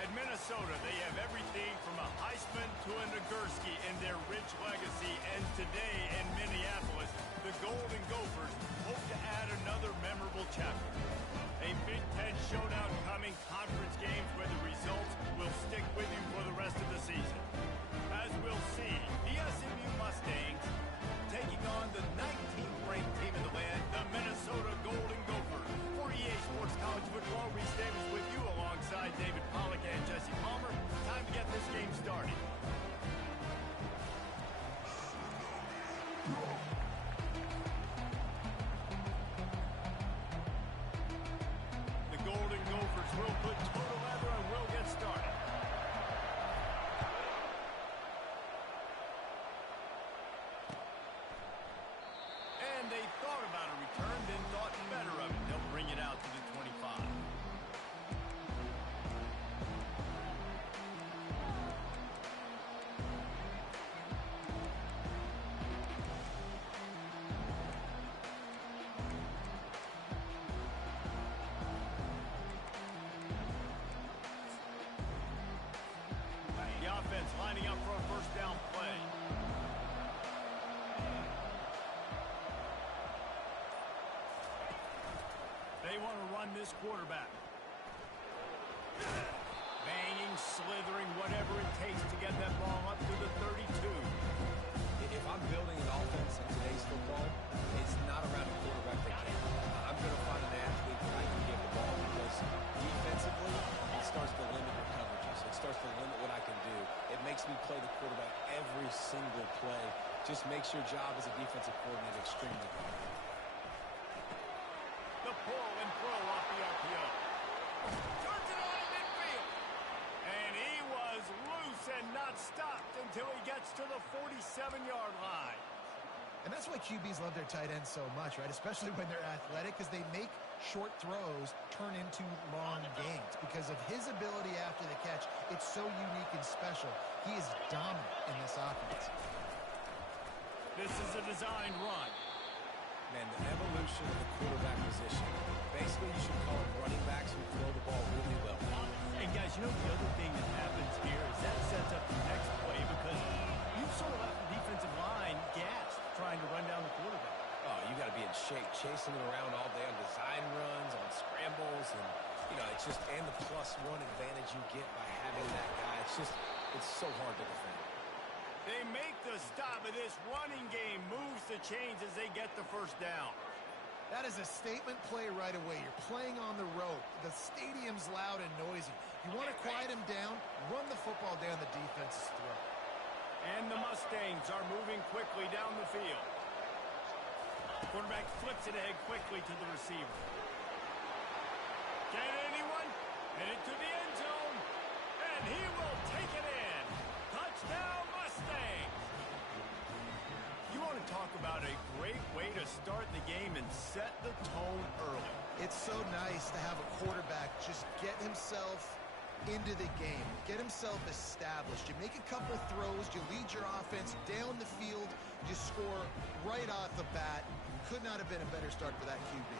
At Minnesota, they have everything from a Heisman to a Nagurski in their rich legacy. And today in Minneapolis, the Golden Gophers hope to add another memorable chapter. A Big Ten showdown coming, conference games where the results will stick with you for the rest of the season. As we'll see, the SMU Mustangs taking on the 19th ranked team in the land, the Minnesota Golden Gophers. For EA Sports College Football, Reese Davis with you alongside David Pollack and Jesse Palmer. Time to get this game started. The Golden Gophers will put total leather and will get started. And they thought about a return, then thought better of it. They'll bring it out to the 25. The offense lining up for a first down play. They want to run this quarterback. Banging, slithering, whatever it takes to get that ball up to the 32. If I'm building an offense in today's football, it's not around a quarterback that can. I'm going to find an athlete that I can give the ball because defensively, it starts to limit your coverages. It starts to limit what I can do. It makes me play the quarterback every single play. Just makes your job as a defensive coordinator extremely hard. The pull and throw off the RPO. Turns it on midfield. And he was loose and not stopped until he gets to the 47-yard line. And that's why QBs love their tight ends so much, right? Especially when they're athletic, because they make short throws turn into long gains. Because of his ability after the catch, it's so unique and special. He is dominant in this offense. This is a designed run. Man, the evolution of the quarterback position. Basically, you should call it running backs who throw the ball really well. And guys, you know the other thing that happens here is that sets up the next play because you sort of left the defensive line gassed trying to run down the quarterback. Oh, you got to be in shape, chasing him around all day on design runs, on scrambles, and it's just and the +1 advantage you get by having that guy. It's so hard to defend. They make the stop, and this running game moves the chains as they get the first down. That is a statement play right away. You're playing on the road. The stadium's loud and noisy. You want to quiet him down, run the football down the defense's throat. And the Mustangs are moving quickly down the field. Quarterback flips it ahead quickly to the receiver. Can anyone? Headed to the end zone. And he will take it in. Touchdown, Mustangs! You want to talk about a great way to start the game and set the tone early. It's so nice to have a quarterback just get himself into the game, get himself established. You make a couple throws, you lead your offense down the field, you score right off the bat. Could not have been a better start for that QB.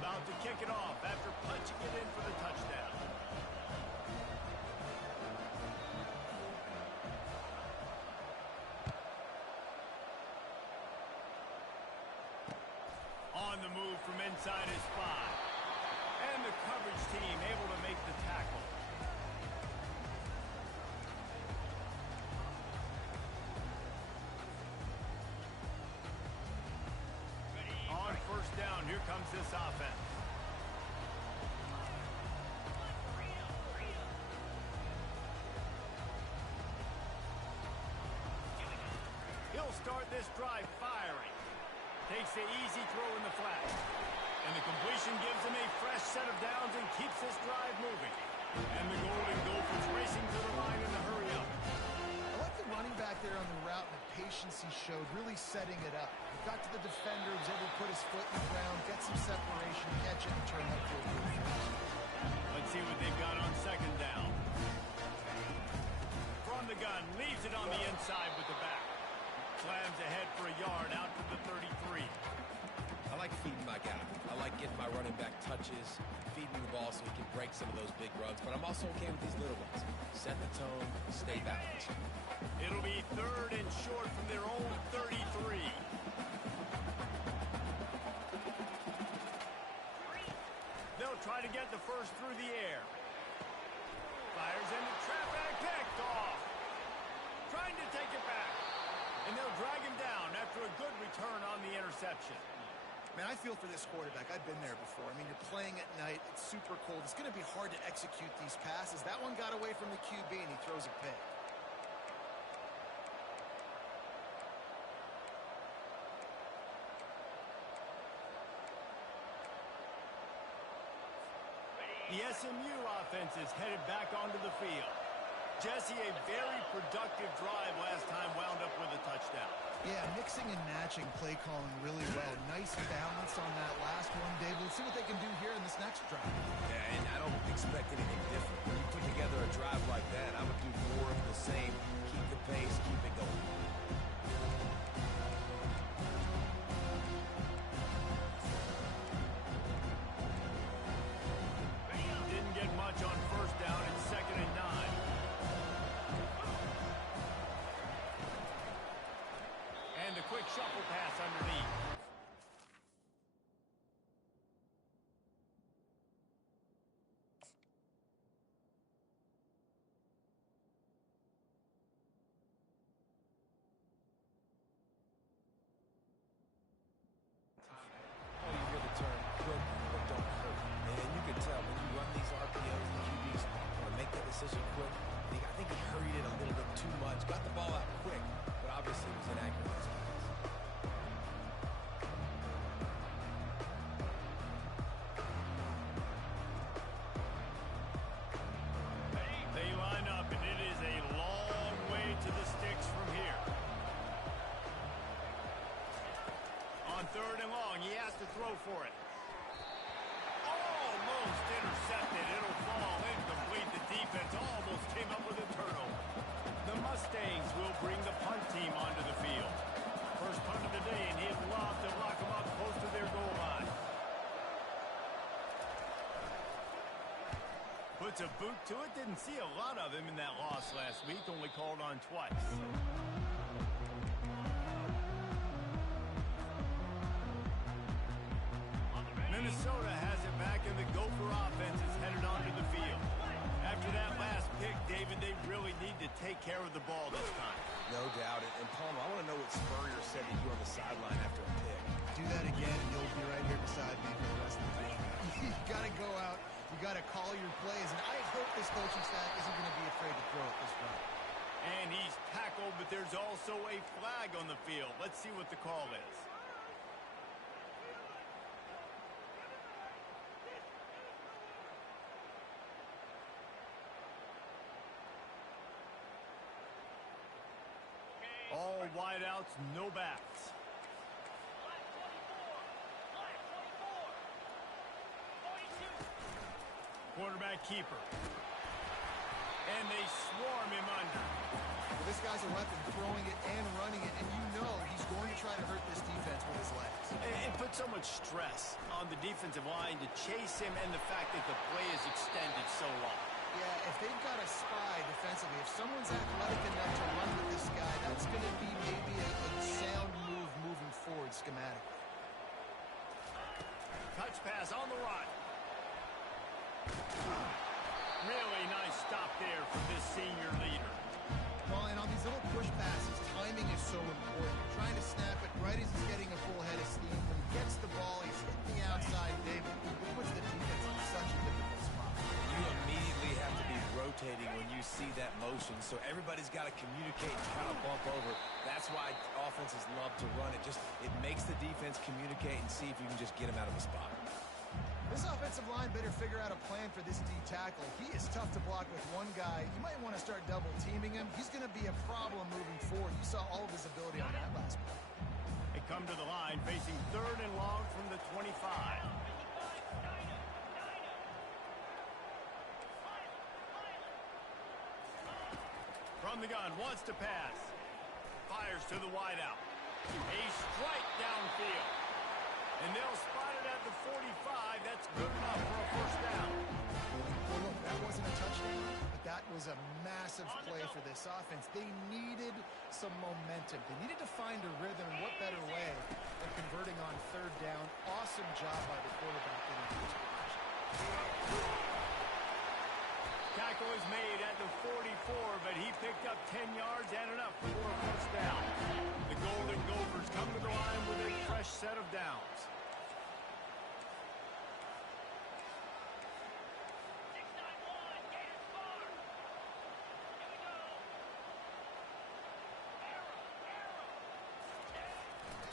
About to kick it off after punching it in for the touchdown. On the move from inside his 5. And the coverage team able to make the tackle. On first down, here comes this offense. He'll start this drive firing. Takes the easy throw in the flat. And the completion gives him a fresh set of downs and keeps this drive moving. And the Golden Gophers racing to the line in the hurry up. I like the running back there on the route and the patience he showed, really setting it up. He got to the defender, was able to put his foot in the ground, get some separation, catch it, and turn that field really fast. Let's see what they've got on second down. From the gun, leaves it on the inside with the back. Slams ahead for a yard out to the 33. I like feeding my guy. I like getting my running back touches, feeding the ball so he can break some of those big runs. But I'm also okay with these little ones. Set the tone, stay balanced. It'll be 3rd and short from their own 33. They'll try to get the first through the air. Fires into traffic, picked off. Trying to take it back. And they'll drag him down after a good return on the interception. Man, I feel for this quarterback. I've been there before. I mean, you're playing at night. It's super cold. It's going to be hard to execute these passes. That one got away from the QB, and he throws a pick. The SMU offense is headed back onto the field. Jesse, a very productive drive last time, wound up with a touchdown. Yeah, mixing and matching play calling really well. Nice balance on that last one, Dave. Let's see what they can do here in this next drive. Yeah, and I don't expect anything different. When you put together a drive like that, I would do more of the same. Keep the pace, keep it going. Didn't get much on first down and 2nd and 9. And a quick shuffle pass underneath. Oh, you hear the term quick, but don't hurt. And you can tell when you run these RPOs, the QBs want to make that decision quick. I think he hurried it a little bit too much. Got the ball out quick, but obviously was inaccurate in his pass. They line up, and it is a long way to the sticks from here. On 3rd and long, he has to throw for it. Almost intercepted. It'll fall incomplete. The defense almost came up with a turnover. The Mustangs will bring the punt team onto the field. First punt of the day, and he'd love to lock them up close to their goal line. Puts a boot to it. Didn't see a lot of him in that loss last week. Only called on twice. Minnesota has it back, and the Gopher offense is headed onto the field. After that last pick, David, they really need to take care of the ball this time. No doubt. And Palmer, I want to know what Spurrier said to you on the sideline after a pick. Do that again, and you'll be right here beside me for the rest of the game. You got to go out. You got to call your plays, and I hope this coaching staff isn't going to be afraid to throw it this way. And he's tackled, but there's also a flag on the field. Let's see what the call is. All wideouts, no backs. Quarterback keeper. And they swarm him under. Well, this guy's a weapon, throwing it and running it, and you know he's going to try to hurt this defense with his legs. It puts so much stress on the defensive line to chase him, and the fact that the play is extended so long. Yeah, if they've got a spy defensively, if someone's athletic enough to run with this guy, that's going to be maybe a sound move moving forward schematically. Touch pass on the run. Really nice stop there from this senior leader. Well, and on these little push passes, timing is so important. You're trying to snap it right as he's getting a full head of steam. When he gets the ball, he's hitting the outside, David. It puts the defense in such a difficult spot. You immediately have to be rotating when you see that motion, so everybody's got to communicate and kind of bump over. That's why offenses love to run it. It makes the defense communicate and see if you can just get them out of the spot. This offensive line better figure out a plan for this D tackle. He is tough to block with one guy. You might want to start double teaming him. He's going to be a problem moving forward. You saw all of his ability on that last play. They come to the line facing 3rd and long from the 25. From the gun, wants to pass. Fires to the wideout. A strike downfield. And they'll spot it at the 45. That's good enough for a first down. Well, look, that wasn't a touchdown, but that was a massive play for this offense. They needed some momentum. They needed to find a rhythm, and what better way than converting on third down. Awesome job by the quarterback in this position. Tackle is made at the 44, but he picked up 10 yards and enough for a first down. The Golden Gophers come to the line with a fresh set of downs.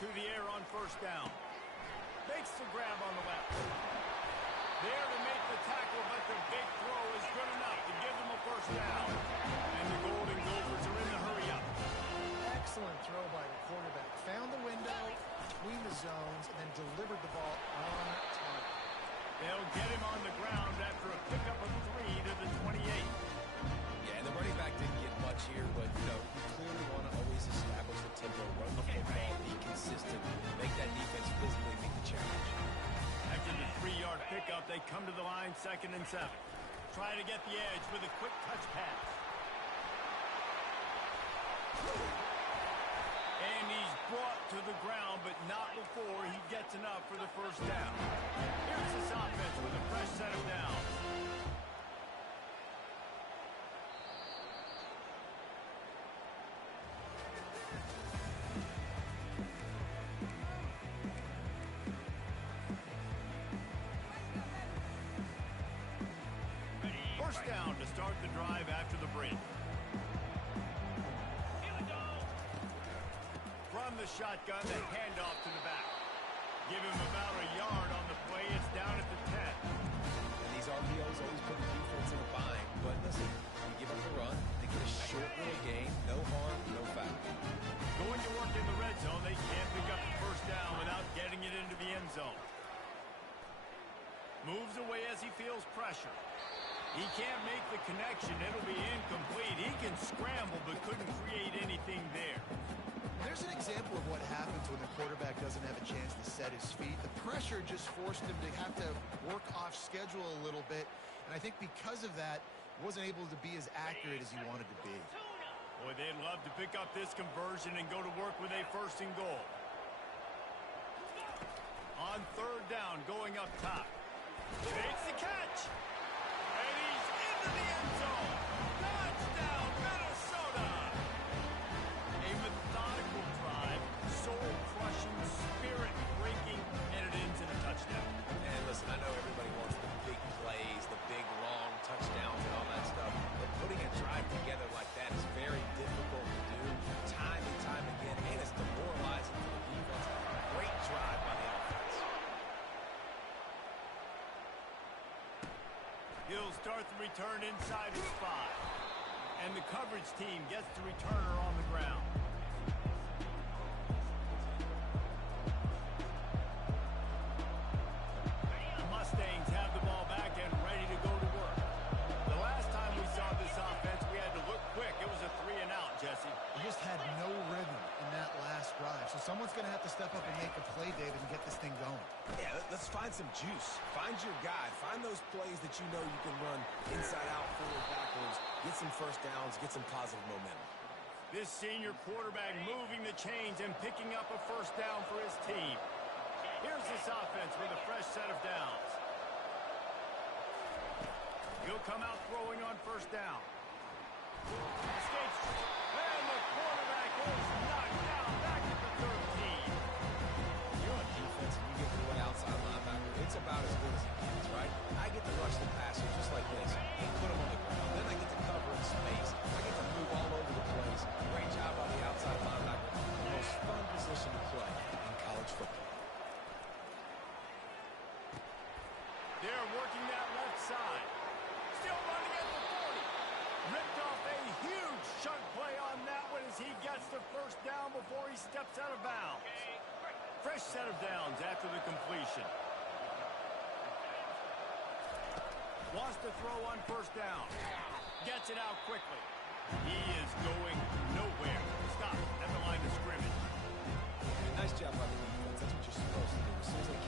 To the air on first down. Makes the grab on the left. There to make the tackle, but the big throw is good enough to give them a first down. And the Golden Gophers are in the hurry up. Excellent throw by the quarterback. Found the window between the zones and then delivered the ball on time. They'll get him on the ground after a pickup of 3 to the 28. Yeah, and the running back didn't get much here, but, you know, you clearly want to always establish the tempo, run the football, be consistent, make that defense physically meet the challenge. After the 3-yard pickup, they come to the line 2nd and 7. Try to get the edge with a quick touch pass. And he's brought to the ground, but not before he gets enough for the first down. Here's this offense with a fresh set of downs. First down to start the drive after the break. From the shotgun, the handoff to the back. Give him about a yard on the play. It's down at the 10. And these RPOs always put the defense in a bind. But listen, you give up the run, they get a short little gain, no harm, no foul. Going to work in the red zone, they can't pick up the first down without getting it into the end zone. Moves away as he feels pressure. He can't make the connection. It'll be incomplete. He can scramble, but couldn't create anything there. There's an example of what happens when the quarterback doesn't have a chance to set his feet. The pressure just forced him to have to work off schedule a little bit. And I think because of that, wasn't able to be as accurate as he wanted to be. Boy, they'd love to pick up this conversion and go to work with a 1st and goal. On 3rd down, going up top. Makes the catch. And he's into the end zone. Touchdown, Minnesota. A methodical drive, soul-crushing, spirit-breaking, and it ends in a touchdown. And listen, I know everybody wants the big plays, the big, long touchdowns and all that stuff, but putting a drive together like that is very difficult to do time and time again, and it's demoralizing for the defense. Great drive by the offense. He'll start the return inside his 5. And the coverage team gets the returner on the ground. The Mustangs have the ball back and ready to go to work. The last time we saw this offense, we had to look quick. It was a 3-and-out, Jesse. He just had no rhythm in that last drive. So someone's going to have to step up and make a play, David, and get this thing going. Yeah, let's find some juice. Find your guy. Find those plays that you know you can run inside out, forward, backwards, get some first downs, get some positive momentum. This senior quarterback moving the chains and picking up a first down for his team. Here's this offense with a fresh set of downs. He'll come out throwing on first down. Escapes. And the quarterback is knocked down back at the 13. You're on defense and you get through an outside linebacker. It's about as good as it gets, right? I get to rush the passer just like this and put him on the ground. Then I get to cover in space. I get to move all over the place. Great job by the outside linebacker. The most fun position to play in college football. They're working that left side. Still running at the 40. Ripped off a huge chunk play on that one as he gets the first down before he steps out of bounds. Fresh set of downs after the completion. Wants to throw on first down. Gets it out quickly. He is going nowhere. Stop at the line of scrimmage. Nice job by the defense. That's what you're supposed to do. As soon as they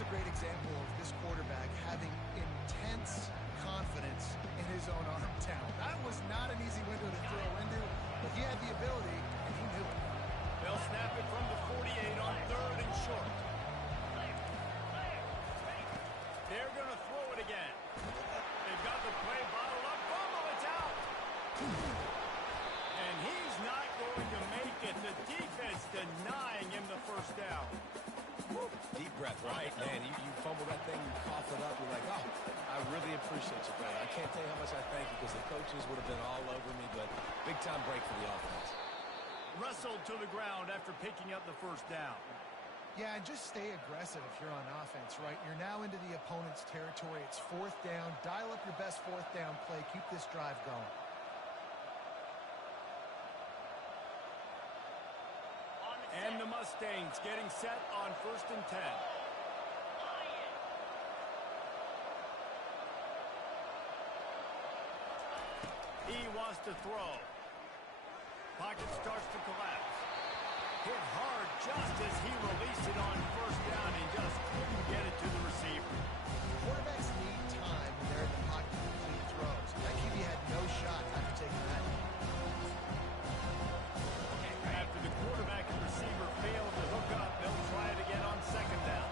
That's a great example of this quarterback having intense confidence in his own arm talent. That was not an easy window to throw into, but he had the ability, and he knew it. They'll snap it from the 48 on 3rd and short. They're going to throw it again. They've got the play bottled up. Fumble, it's out. And he's not going to make it. The defense denying him the first down. Woo. Deep breath, right? Man, you fumble that thing, you cough it up, you're like, oh, I really appreciate you, brother. I can't tell you how much I thank you because the coaches would have been all over me, but big-time break for the offense. Wrestled to the ground after picking up the first down. Yeah, and just stay aggressive if you're on offense, right? You're now into the opponent's territory. It's 4th down. Dial up your best 4th down play. Keep this drive going. And the Mustangs getting set on 1st and 10. He wants to throw. Pocket starts to collapse. Hit hard just as he released it on 1st down and just couldn't get it to the receiver. Quarterbacks need time when they're in the pocket to complete throws. That QB had no shot after taking that. After the quarterback and receiver failed to hook up, they'll try it again on 2nd down.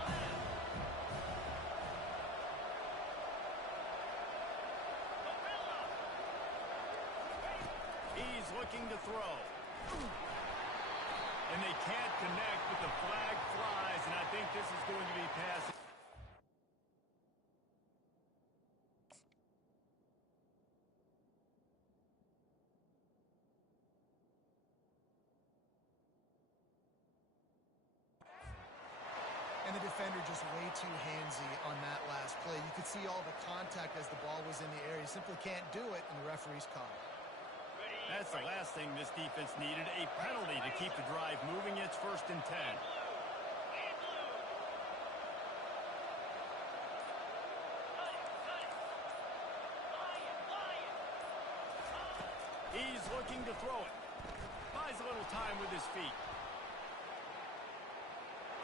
He's looking to throw. And they can't connect, but the flag flies, and I think this is going to be passing. And the defender just way too handsy on that last play. You could see all the contact as the ball was in the air. He simply can't do it, and the referee's caught it. That's the last thing this defense needed, a penalty to keep the drive moving. It's 1st and 10. He's looking to throw it. Buys a little time with his feet.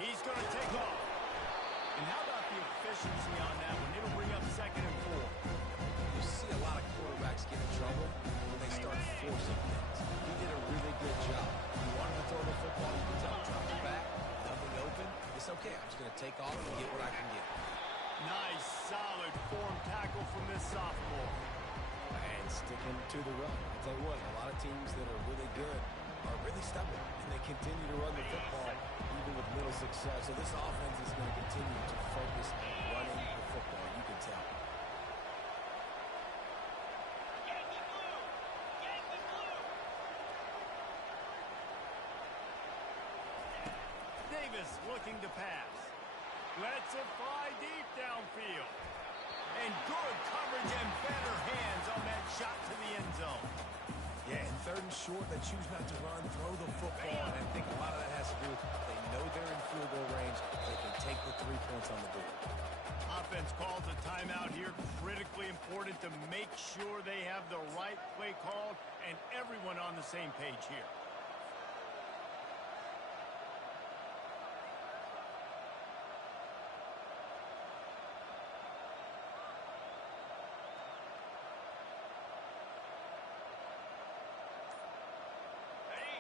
He's going to take off. And how about the efficiency on that one? It'll bring up 2nd and 4. You see a lot of quarterbacks get in trouble when they start forcing things. He did a really good job. He wanted to throw the football. You can tell him, drop it back, nothing open. It's okay. I'm just going to take off and get what I can get. Nice, solid form tackle from this sophomore. And sticking to the run. I'll tell you what, a lot of teams that are really good are really stubborn, and they continue to run the football even with little success. So this offense is going to continue to focus on running the football. You can tell. Davis looking to pass. Lets it fly deep downfield. And good coverage and better hands on that shot to the end zone. Yeah, in 3rd and short, they choose not to run, throw the football, and I think a lot of that has to do with they know they're in field goal range. They can take the 3 points on the board. Offense calls a timeout here. Critically important to make sure they have the right play called and everyone on the same page here.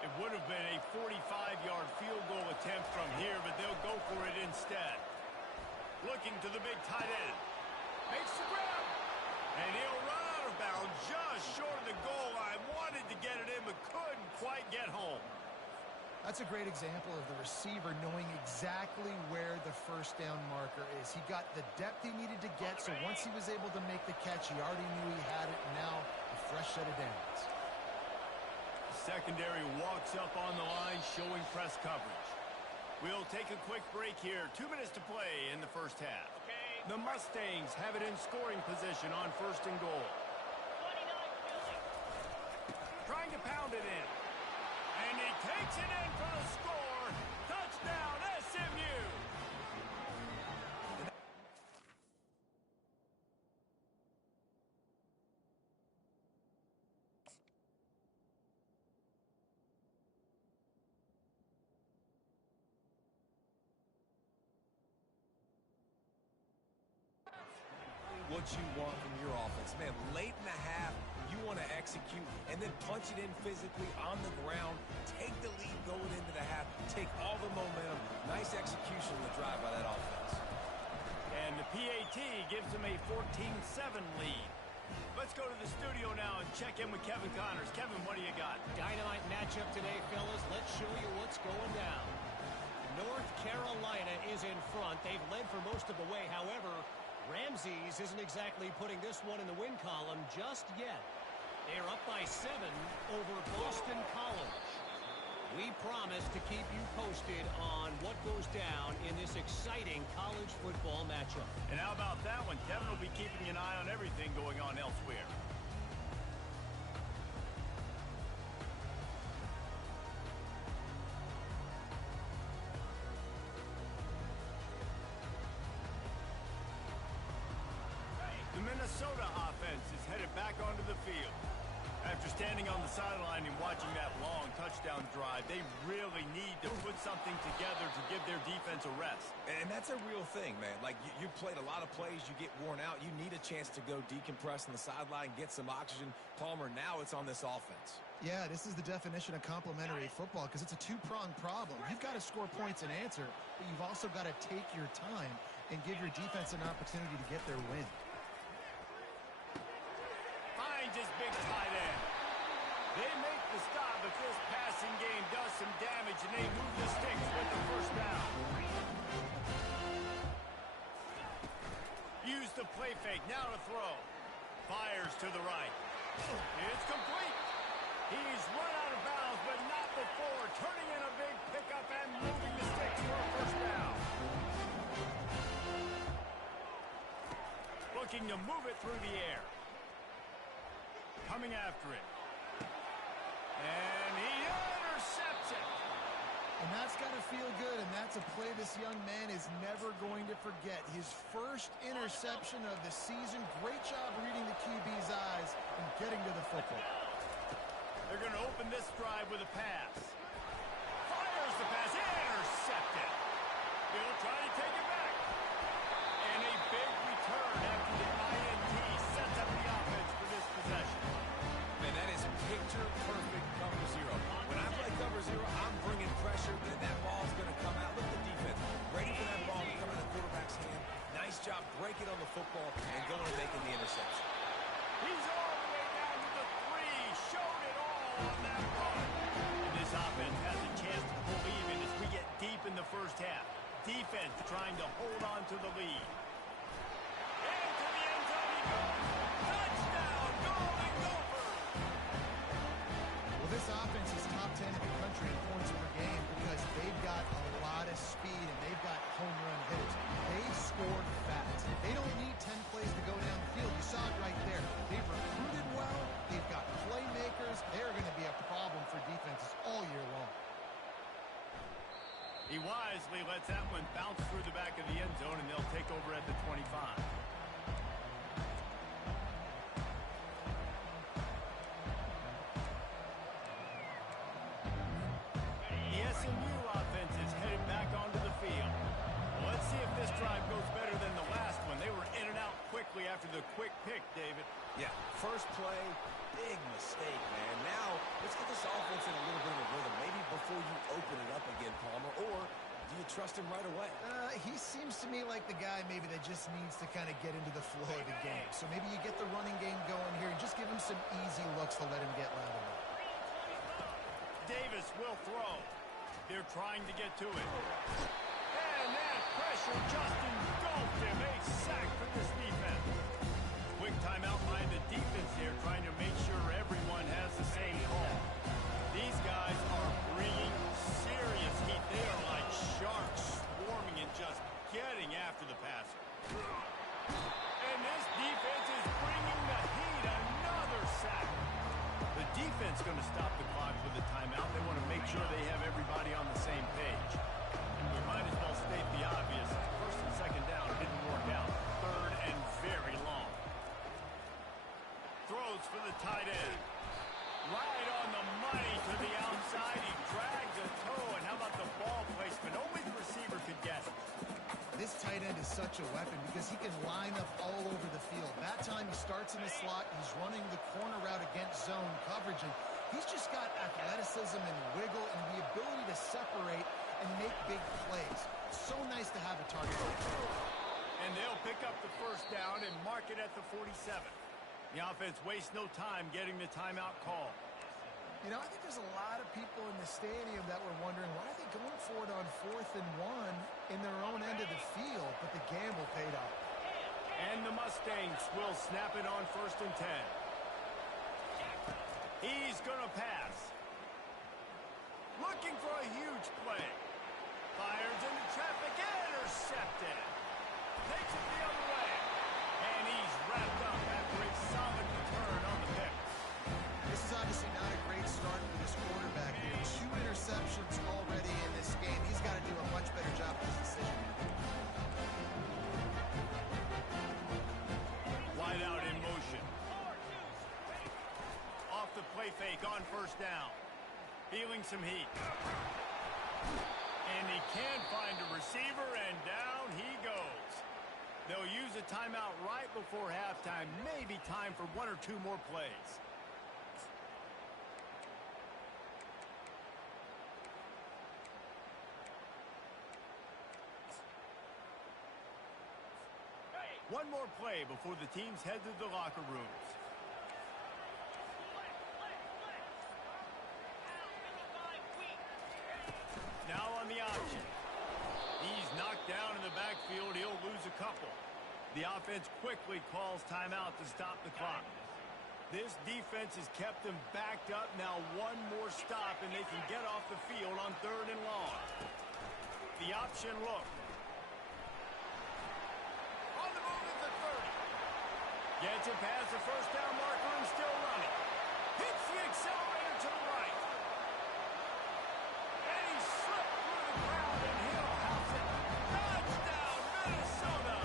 It would have been a 45-yard field goal attempt from here, but they'll go for it instead. Looking to the big tight end. Makes the grab. And he'll run out of bounds just short of the goal line. Wanted to get it in, but couldn't quite get home. That's a great example of the receiver knowing exactly where the 1st down marker is. He got the depth he needed to get, so once he was able to make the catch, he already knew he had it, and now a fresh set of downs. Secondary walks up on the line, showing press coverage. We'll take a quick break here. 2 minutes to play in the first half. The Mustangs have it in scoring position on 1st and goal. Trying to pound it in. And he takes it in for the score. Touchdown, SMU! what you want from your offense. Man, late in the half, you want to execute and then punch it in physically on the ground, take the lead going into the half, take all the momentum. Nice execution of the drive by that offense. And the PAT gives them a 14-7 lead. Let's go to the studio now and check in with Kevin Connors. Kevin, what do you got? Dynamite matchup today, fellas. Let's show you what's going down. North Carolina is in front. They've led for most of the way. However, Ramses isn't exactly putting this one in the win column just yet. They're up by 7 over Boston College. We promise to keep you posted on what goes down in this exciting college football matchup. And how about that one? Kevin will be keeping an eye on everything going on elsewhere. The Minnesota offense is headed back onto the field. After standing on the sideline and watching that long touchdown drive, they really need to put something together to give their defense a rest. And that's a real thing, man. Like, you played a lot of plays, you get worn out, you need a chance to go decompress on the sideline, get some oxygen. Palmer, now it's on this offense. Yeah, this is the definition of complementary football because it's a two-pronged problem. You've got to score points and answer, but you've also got to take your time and give your defense an opportunity to get their win. Finds his big tight end. They make the stop, but this passing game does some damage, and they move the sticks with the first down. Use the play fake, now to throw. Fires to the right. It's complete. He's run out of bounds, but not before turning in a big pickup and moving the sticks for a first down. Looking to move it through the air. Coming after it. And he intercepts it. And that's got to feel good, and that's a play this young man is never going to forget. His first interception of the season. Great job reading the QB's eyes and getting to the football. They're going to open this drive with a pass. Fires the pass. Intercepted. He'll try to take it back. And a big return after the INT sets up the offense for this possession. Man, that is picture-perfect cover zero. When I play cover zero, I'm bringing pressure, and that ball's going to come out. Look at the defense. Ready for that ball to come out of the quarterback's hand. Nice job breaking on the football and going and making the interception. He's all the way down to the 3. Showed it all on that run. And this offense has a chance to pull even as we get deep in the first half. Defense trying to hold on to the lead. Into the end zone he goes. Touchdown, Golden Gophers! Well, this offense is top 10 in the country in points per game because they've got a lot of speed and they've got home run hitters. They scored fast. They don't need 10 plays to go down the field. You saw it right there. They've recruited well. They've got playmakers. They're going to be a problem for defenses all year long. He wisely lets that one bounce through the back of the end zone, and they'll take over at the 25. The SMU offense is headed back onto the field. Well, let's see if this drive goes better than the last one. They were in and out quickly after the quick pick, David. Yeah, first play, big mistake, man. Now, let's get this offense in a little bit of a rhythm. Maybe before you open it up again, Palmer, or do you trust him right away? He seems to me like the guy maybe that just needs to kind of get into the flow of the game. So maybe you get the running game going here and just give him some easy looks to let him get lateral. Davis will throw. They're trying to get to it. And that pressure just engulfed him. A sack for this defense. Quick timeout by the defense here, trying to make sure everyone has the same call. These guys are bringing serious heat. They are like sharks swarming and just getting after the passer. And this defense is bringing the heat. Another sack. The defense going to stop the clock with a timeout. They want to make sure they have everybody on the same page. We might as well state the obvious. First and second down didn't work out. Third and very long. Throws for the tight end. Right on the money to the outside. He drags a toe. And how about the ball placement? Only the receiver could get it. This tight end is is such a weapon because he can line up all over the field. That time he starts in the slot, he's running the corner route against zone coverage, and he's just got athleticism and wiggle and the ability to separate and make big plays. So nice to have a target. And they'll pick up the first down and mark it at the 47. The offense wastes no time getting the timeout call. You know, I think there's a lot of people in the stadium that were wondering why are they going for it on 4th and 1 in their own end of the field, but the gamble paid off. And the Mustangs will snap it on 1st and 10. He's going to pass. Looking for a huge play. Fires into traffic, intercepted. Takes it the other way. And he's wrapped up after a solid return on the pick. This is obviously not a great start for this quarterback. 2 interceptions already in this game. He's got to do a much better job with his decision. Wide out in motion. Off the play fake on 1st down. Feeling some heat. And he can't find a receiver, and down he goes. They'll use a timeout right before halftime. Maybe time for 1 or 2 more plays. One more play before the teams head to the locker rooms. Now on the option. He's knocked down in the backfield. He'll lose a couple. The offense quickly calls timeout to stop the clock. This defense has kept them backed up. Now one more stop and they can get off the field on 3rd and long. The option look. On the move at the 30. Gets it past the 1st down marker and still running. Hits the accelerator to the right. And he slipped through the ground and he'll house it. Touchdown, Minnesota!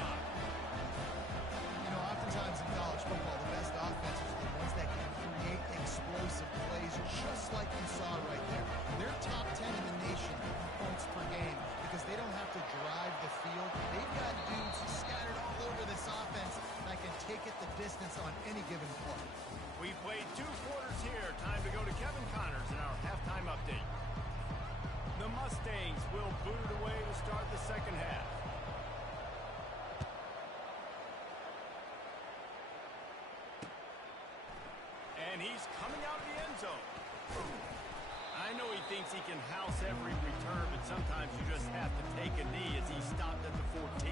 You know, oftentimes in college football, the best offenses are the ones that can create explosive plays, just like you saw right there. They're top 10 in the nation in points per game because they don't have to drive the field. They've got dudes scattered all over this offense that can take it the distance on any given play. We played 2 quarters here. Time to go to Kevin Connors in our halftime update. The Mustangs will boot it away to start the 2nd half. And he's coming out of the end zone. I know he thinks he can house every return, but sometimes you just have to take a knee as he stopped at the 14.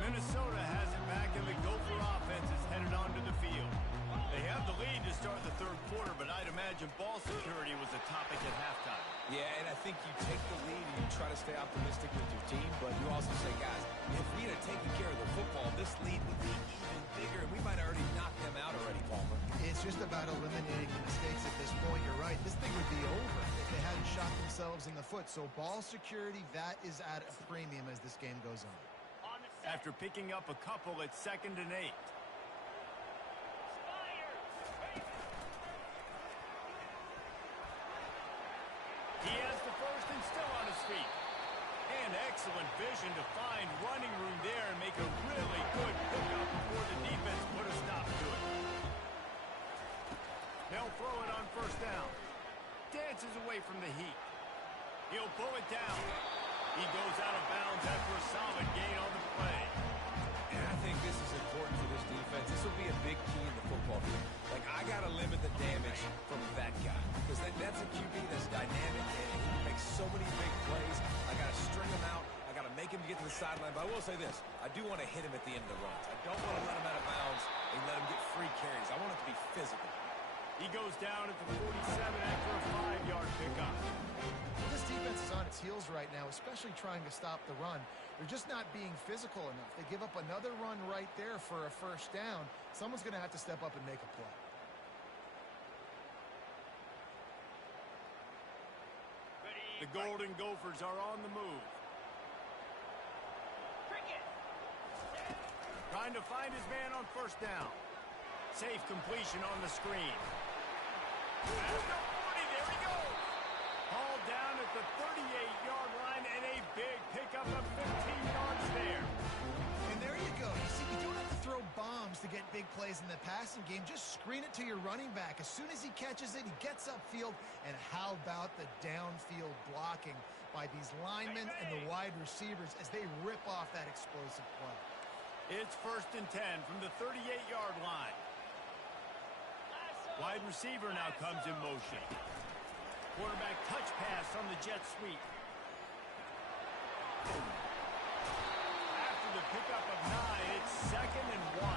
Minnesota has it back, and the Gopher offense is headed onto the field. They have the lead to start the 3rd quarter, but I'd imagine ball security was a topic at halftime. Yeah, and I think you take the lead and you try to stay optimistic with your team, but you also say, guys, if we had taken care of the football, this lead would be even bigger, and we might have already knocked them out already, Palmer. It's just about eliminating the mistakes at this point. You're right. This thing would be over if they hadn't shot themselves in the foot. So ball security, that is at a premium as this game goes on. After picking up a couple at 2nd and 8. He has the first and still on his feet. And excellent vision to find running room there and make a really good pickup before the defense put a stop to it. They'll throw it on 1st down. Dances away from the heat. He'll pull it down. He goes out of bounds after a solid gain on the play. And I think this is important for this defense. This will be a big key in the football game. Like, I got to limit the damage from that guy. Because that's a QB that's dynamic, and he can make so many big plays. I got to string him out. I got to make him get to the sideline. But I will say this. I do want to hit him at the end of the runs. I don't want to let him out of bounds and let him get free carries. I want it to be physical. He goes down at the 47 after a 5-yard pickup. This defense is on its heels right now, especially trying to stop the run. They're just not being physical enough. They give up another run right there for a 1st down. Someone's going to have to step up and make a play. The Golden Gophers are on the move. Trying to find his man on 1st down. Safe completion on the screen. At the 40, there he goes. Hauled down at the 38-yard line, and a big pickup of 15 yards there. And there you go. You see, you don't have to throw bombs to get big plays in the passing game. Just screen it to your running back. As soon as he catches it, he gets upfield. And how about the downfield blocking by these linemen and the wide receivers as they rip off that explosive play? It's 1st and 10 from the 38-yard line. Wide receiver now comes in motion. Quarterback touch pass on the jet sweep. After the pickup of 9, it's 2nd and 1.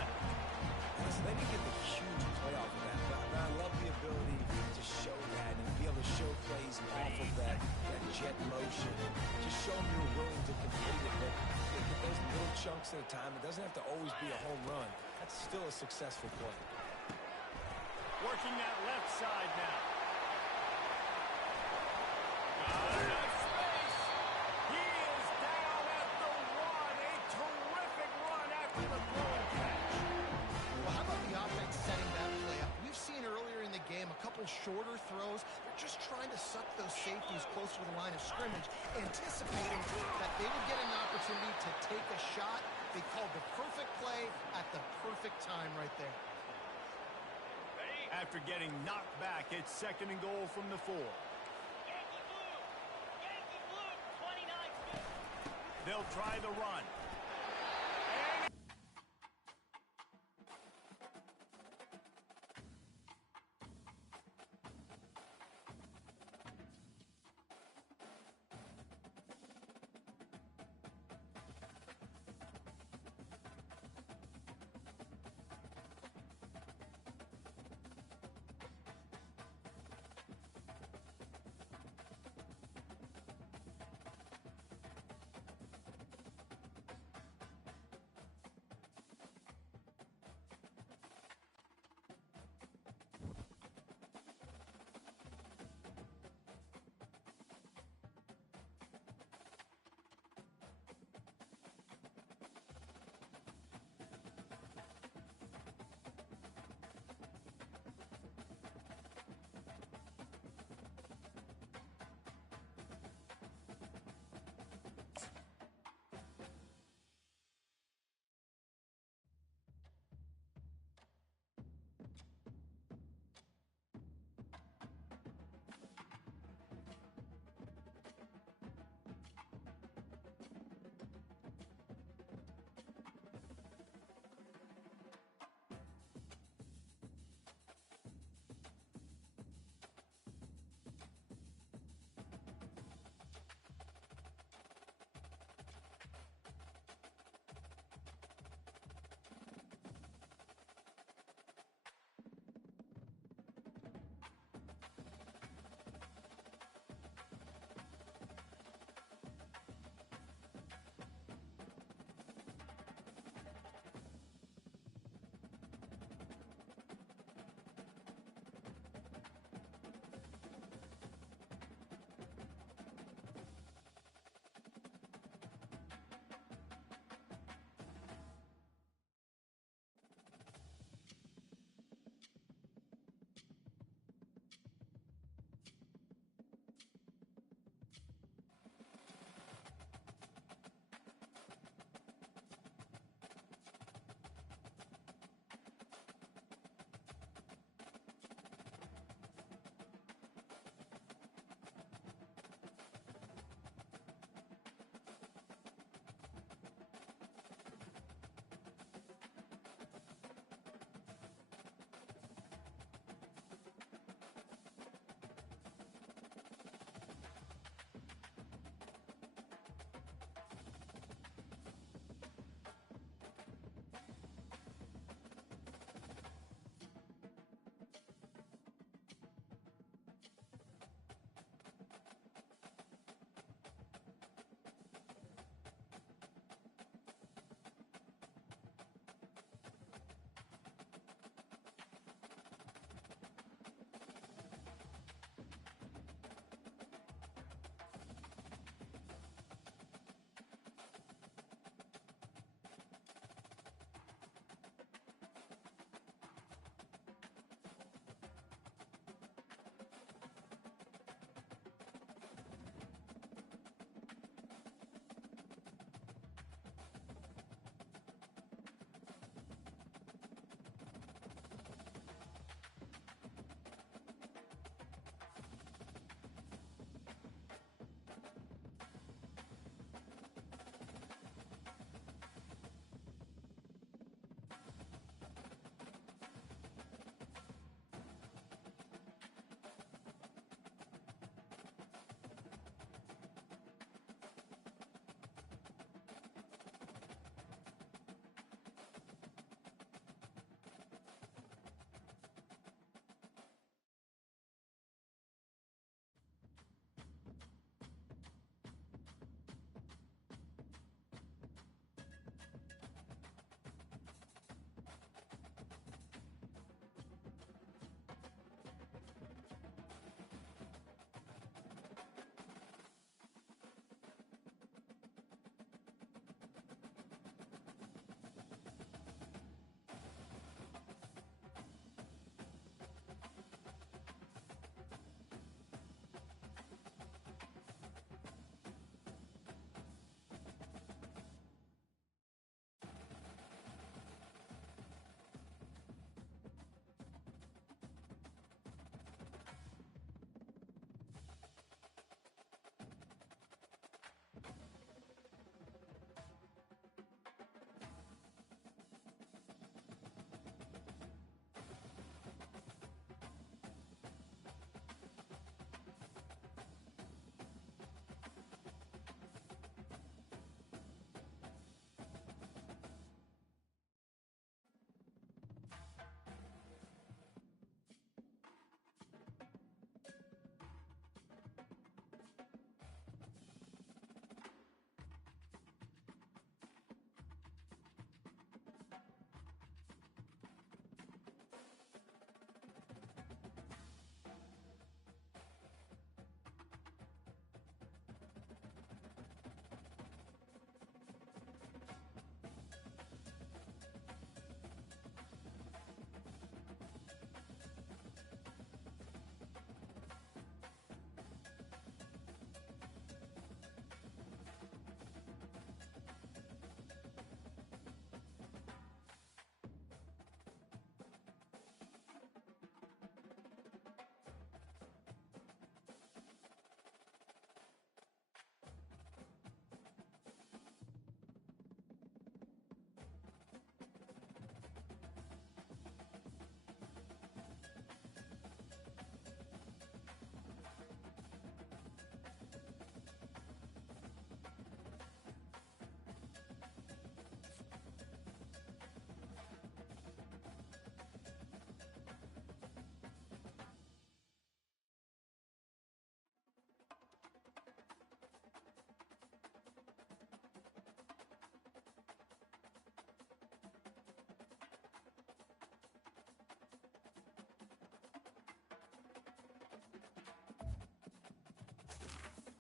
Listen, they didn't get the huge playoff of that, but I love the ability to show that and be able to show plays off of that jet motion. Just show them you're willing to complete it, but get those little chunks at a time. It doesn't have to always be a home run. That's still a successful play. Working that left side now. Got enough space. He is down at the 1. A terrific run after the throw and catch. Well, how about the offense setting that play up? We've seen earlier in the game a couple shorter throws. They're just trying to suck those safeties closer to the line of scrimmage, anticipating that they would get an opportunity to take a shot. They called the perfect play at the perfect time right there. After getting knocked back, it's 2nd and goal from the 4. They'll try the run.